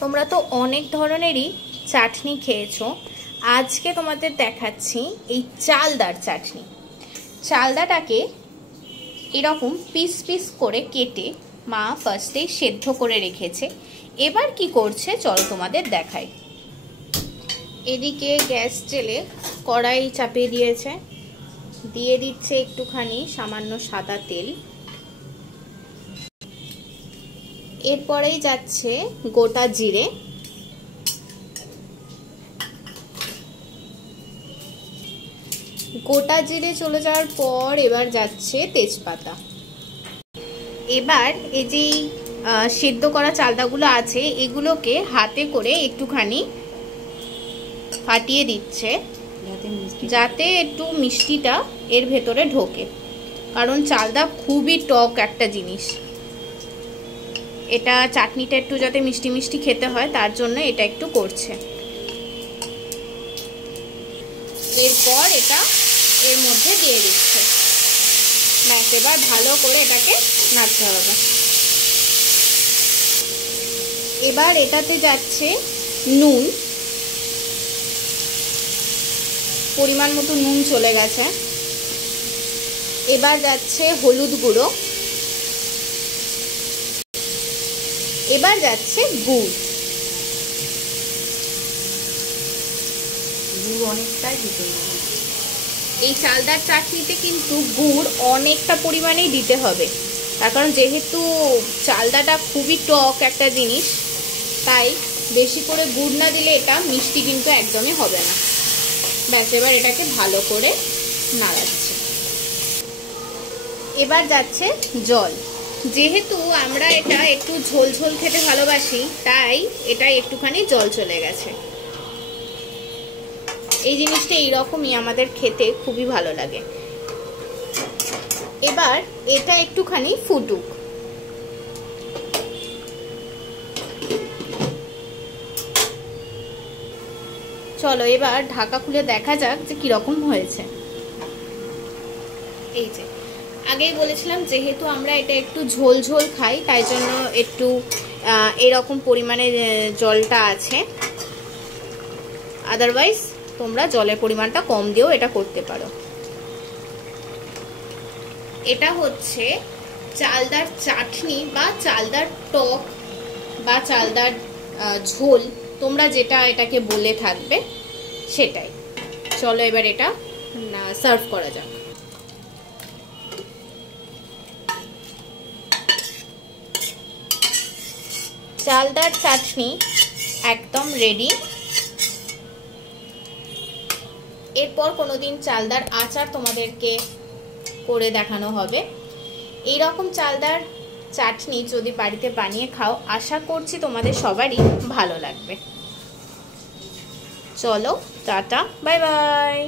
তোমরা তো অনেক ধরনেরই চাটনি খেয়েছো, আজকে তোমাদের দেখাচ্ছি এই চালদার চাটনি। চালদাটাকে এরকম পিস পিস করে কেটে মা ফার্স্টেই সেদ্ধ করে রেখেছে। এবার কি করছে চলো তোমাদের দেখাই। এদিকে গ্যাস জেলে কড়াই চাপিয়ে দিয়েছে, দিয়ে দিচ্ছে একটুখানি সামান্য সাদা তেল। এরপরেই যাচ্ছে গোটা জিরে, গোটা জিরে চলে যাওয়ার পর এবার যাচ্ছে তেজপাতা। এবার এই যে সেদ্ধ করা চালদাগুলো আছে এগুলোকে হাতে করে একটুখানি ফাটিয়ে দিচ্ছে যাতে একটু মিষ্টিটা এর ভেতরে ঢোকে, কারণ চালদা খুবই টক একটা জিনিস। এটা চাটনিটা একটু যাতে মিষ্টি মিষ্টি খেতে হয় তার জন্য এটা একটু করছে। এরপর এটা এর মধ্যে দিয়ে দিচ্ছে, ব্যাস এবার ভালো করে এটাকে নাড়তে হবে। এবার এটাতে যাচ্ছে নুন, পরিমাণ মতো নুন চলে গেছে। এবার যাচ্ছে হলুদ গুঁড়ো, এবার যাচ্ছে গুড়। গুড় অনেকটাই দিতে হবে, এই চালদার চাটনিতে কিন্তু গুড় অনেকটা পরিমাণেই দিতে হবে, তার কারণ যেহেতু চালদাটা খুবই টক একটা জিনিস, তাই বেশি করে গুড় না দিলে এটা মিষ্টি কিন্তু একদমই হবে না। ব্যাস এবার এটাকে ভালো করে নাড়াচ্ছে। এবার যাচ্ছে জল, যেহেতু আমরা এটা একটু ঝোল ঝোল খেতে ভালোবাসি তাই এটা একটুখানি জল চলে গেছে। এই জিনিসটা এইরকমই আমাদের খেতে খুবই ভালো লাগে। এবার এটা একটুখানি ফুটুক। চলো এবার ঢাকা খুলে দেখা যাক যে কিরকম হয়েছে। এই যে আগেই বলেছিলাম যেহেতু আমরা এটা একটু ঝোল ঝোল খাই তাই জন্য একটু এরকম পরিমাণে জলটা আছে, আদারওয়াইজ তোমরা জলের পরিমাণটা কম দিয়েও এটা করতে পারো। এটা হচ্ছে চালদার চাটনি বা চালদার টক বা চালদার ঝোল, তোমরা যেটা এটাকে বলে থাকবে সেটাই। চলো এবার এটা সার্ভ করা যাক। চালদার চাটনি একদম রেডি। এরপর কোনোদিন চালদার আচার তোমাদেরকে করে দেখানো হবে। এই রকম চালদার চাটনি যদি বাড়িতে বানিয়ে খাও আশা করছি তোমাদের সবারই ভালো লাগবে। চলো টাটা, বাই বাই।